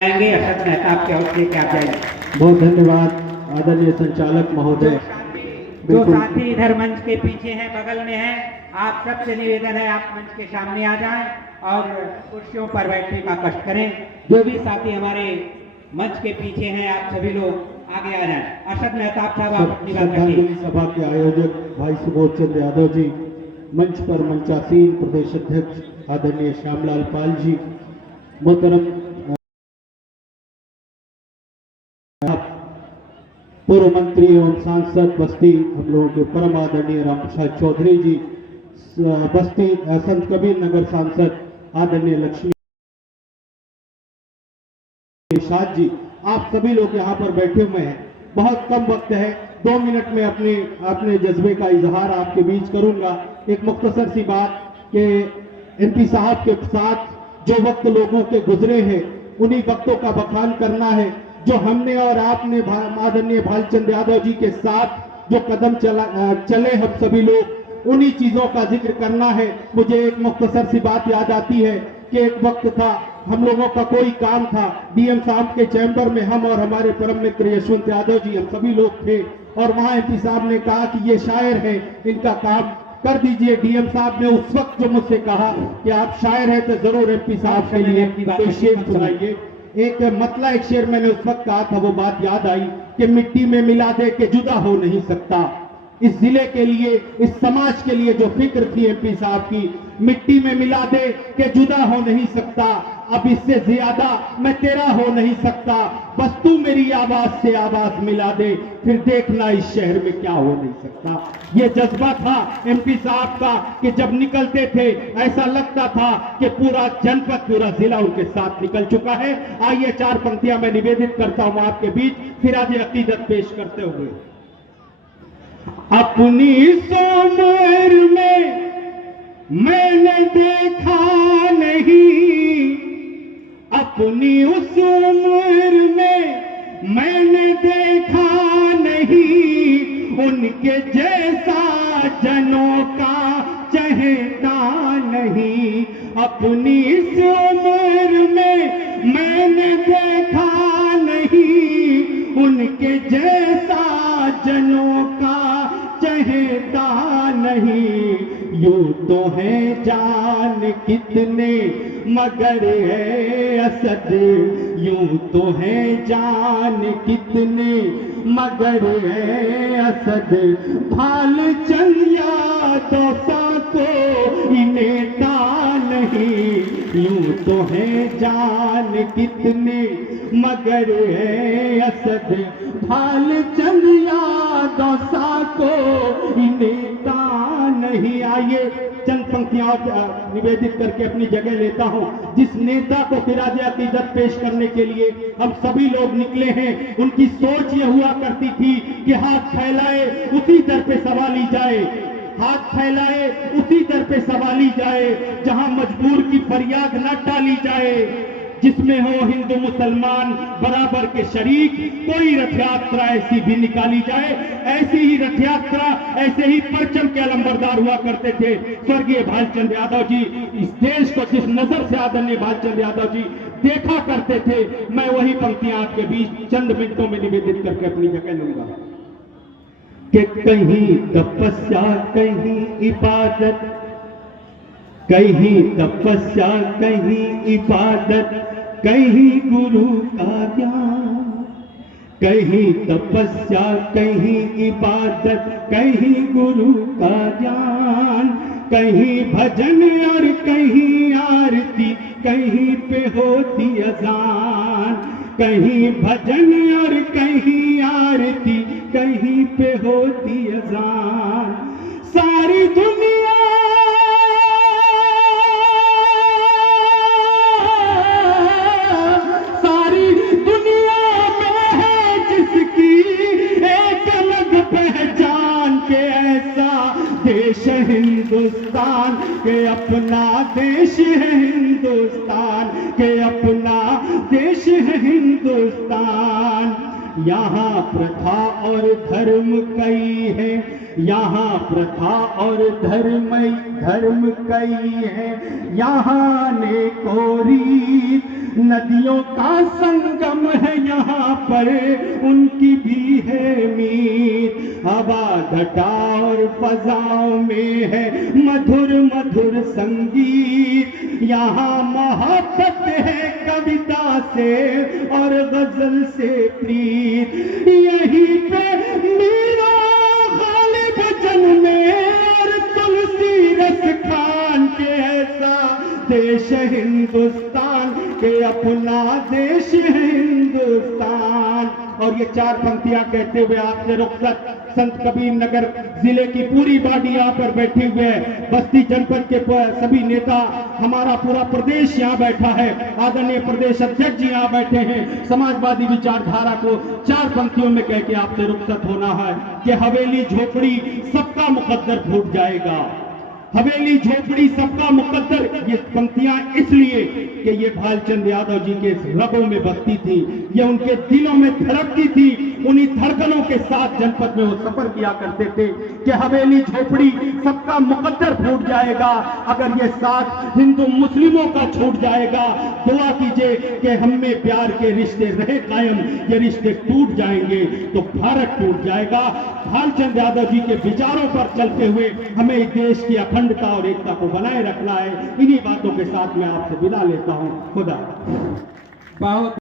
जाएंगे अशद मेहताब के हौसले के आप जाएंगे। बहुत धन्यवाद आदरणीय संचालक महोदय। जो साथी इधर मंच के पीछे हैं, बगल में हैं, आप सबसे निवेदन है आप मंच के सामने आ जाएं और कुर्सियों पर बैठने का कष्ट करें। जो भी साथी हमारे मंच के पीछे हैं आप सभी लोग आगे आ जाएं। अशद मेहताब साहब आप अपनी बात रखिए। श्रद्धांजलि सभा के आयोजक भाई सुबोध चंद्र यादव जी, मंच पर मंचासीन प्रदेश अध्यक्ष आदरणीय श्यामलाल पाल जी, मोहतरम पूर्व मंत्री एवं सांसद बस्ती हम लोगों के परम आदरणीय राम प्रसाद चौधरी जी, बस्ती संत कबीर नगर सांसद आदरणीय लक्ष्मी निषाद जी, आप सभी लोग यहाँ पर बैठे हुए हैं। बहुत कम वक्त है, 2 मिनट में अपने जज्बे का इजहार आपके बीच करूंगा। एक मुख्तसर सी बात कि एमपी साहब के साथ जो वक्त लोगों के गुजरे हैं उन्हीं वक्तों का बखान करना है। जो हमने और आपने आदरणीय भालचंद्र यादव जी के साथ जो कदम चले हम सभी लोग, उन्हीं चीजों का जिक्र करना है। मुझे एक मुख्तसर सी बात याद आती है कि एक वक्त था, हम लोगों का कोई काम था, डीएम साहब के चैम्बर में हम और हमारे परम मित्र यशवंत यादव जी हम सभी लोग थे और वहां एमपी साहब ने कहा कि ये शायर है, इनका काम कर दीजिए। डीएम साहब ने उस वक्त जो मुझसे कहा कि आप शायर हैं तो जरूर एमपी साहब के लिए कोई शेर सुनाइए। एक मतला एक शेर मैंने उस वक्त कहा था, वो बात याद आई कि मिट्टी में मिला दे के जुदा हो नहीं सकता। इस जिले के लिए, इस समाज के लिए जो फिक्र थी एमपी साहब की, मिट्टी में मिला दे के जुदा हो नहीं सकता, अब इससे ज्यादा मैं तेरा हो नहीं सकता, बस तू मेरी आवाज से आवाज मिला दे, फिर देखना इस शहर में क्या हो नहीं सकता। ये जज्बा था एमपी साहब का कि जब निकलते थे ऐसा लगता था कि पूरा जनपद, पूरा जिला उनके साथ निकल चुका है। आइए 4 पंक्तियां मैं निवेदित करता हूं आपके बीच, फिर आज अकीदत पेश करते हुए। अपनी सोमर में मैंने देखा नहीं, अपनी उस उम्र में मैंने देखा नहीं, उनके जैसा जनों का चहेता नहीं। अपनी इस उम्र में मैंने देखा नहीं, उनके जैसा जनों का चहेता नहीं। यूं तो है जान कितने मगर है असद, यूं तो है जान कितने मगर है असद, भाल चंद यादव सा को इनेता नहीं। यूं तो है जान कितने मगर है असद, भाल चंद यादव सा को इनेता नहीं। आइए चंद पंक्तियां निवेदित करके अपनी जगह लेता हूं। जिस नेता को खिराज अकीदत पेश करने के लिए हम सभी लोग निकले हैं, उनकी सोच ये हुआ करती थी कि हाथ फैलाए उसी दर पे सवाली जाए, हाथ फैलाए उसी दर पे सवाली जाए, जहां मजबूर की फरियाद न टाली जाए, जिसमें हो हिंदू मुसलमान बराबर के शरीक, कोई रथ यात्रा ऐसी भी निकाली जाए। ऐसी ही रथ यात्रा, ऐसे ही परचम के अलंबरदार हुआ करते थे स्वर्गीय भालचंद्र यादव जी। इस देश को जिस नजर से आदरणीय भालचंद्र यादव जी देखा करते थे, मैं वही पंक्तियां आपके बीच चंद मिनटों में निवेदित करके अपनी जगह लूंगा कि कहीं तपस्या कहीं इबादत, कहीं तपस्या कहीं इबादत, कहीं गुरु का ज्ञान, कहीं तपस्या कहीं इबादत, कहीं गुरु का ज्ञान, कहीं भजन और कहीं आरती, कहीं पे होती अजान, कहीं भजन और कहीं आरती, कहीं पे होती अजान। सारी दुनिया देश हिंदुस्तान के, अपना देश है हिंदुस्तान के, अपना देश है हिंदुस्तान। यहाँ प्रथा और धर्म कई है, यहाँ प्रथा और धर्म कई है, यहाँ ने को रीत नदियों का संगम है यहाँ पर, उनकी भी है मीत। हवा घटा और फजाओं में है मधुर मधुर संगीत। यहाँ मोहब्बत है कविता से और गजल से प्रीत। यहीं पे मीरा गालिब जन्मे और तुलसी रस खान के ऐसा देश हिंदुस्तान के अपना देश हिंदुस्तान। और ये चार पंक्तियां कहते हुए आपसे रुखसत। संत कबीर नगर जिले की पूरी बॉडी यहाँ पर बैठी हुई है, बस्ती जनपद के सभी नेता, हमारा पूरा प्रदेश यहाँ बैठा है, आदरणीय प्रदेश अध्यक्ष जी यहाँ बैठे हैं। समाजवादी विचारधारा को चार पंक्तियों में कह के आपसे रुखसत होना है कि हवेली झोपड़ी सबका मुकद्दर फूट जाएगा। हवेली झोपड़ी सबका मुकद्दर, ये पंक्तियां इसलिए कि ये भालचंद यादव जी के रगों में बसती थी, ये उनके दिलों में धड़कती थी। उन्हीं धड़कनों के साथ जनपद में वो सफर किया करते थे कि हवेली झोपड़ी सबका मुकद्दर फूट जाएगा अगर ये साथ हिंदू मुस्लिमों का छूट जाएगा। दुआ कीजिए कि हम में प्यार के रिश्ते रहे कायम, ये रिश्ते टूट जाएंगे तो भारत टूट जाएगा। भालचंद यादव जी के विचारों पर चलते हुए हमें इस देश की अखंडता और एकता को बनाए रखना है। इन्हीं बातों के साथ मैं आपसे विदा लेता हूं। खुदा। बहुत